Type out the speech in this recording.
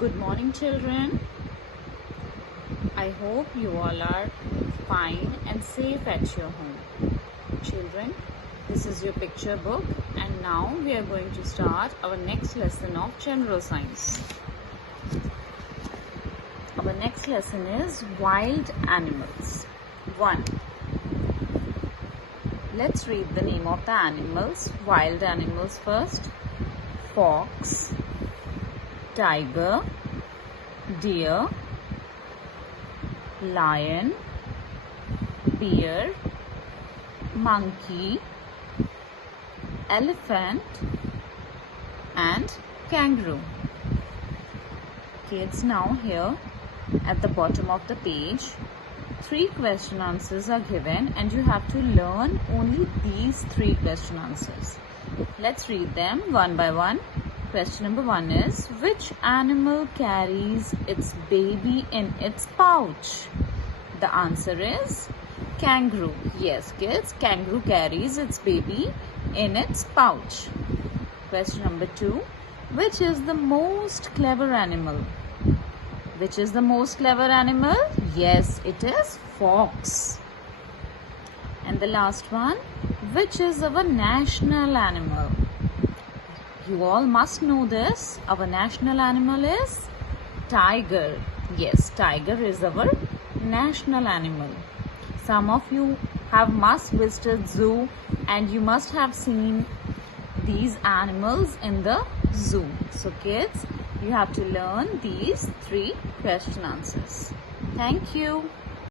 Good morning, children. I hope you all are fine and safe at your home. Children, this is your picture book, and now we are going to start our next lesson of general science. Our next lesson is wild animals. 1. Let's read the name of the animals, wild animals first. Fox, tiger, deer, lion, bear, monkey, elephant and kangaroo. Kids, now here at the bottom of the page, 3 question answers are given and you have to learn only these 3 question answers. Let's read them one by one. Question number 1 is, which animal carries its baby in its pouch? The answer is kangaroo. Yes, kids, kangaroo carries its baby in its pouch. Question number 2, which is the most clever animal? Which is the most clever animal? Yes, it is fox. And the last one, which is our national animal? You all must know this. Our national animal is tiger. Yes, tiger is our national animal. Some of you must visited zoo and you must have seen these animals in the zoo. So kids, you have to learn these 3 question answers. Thank you.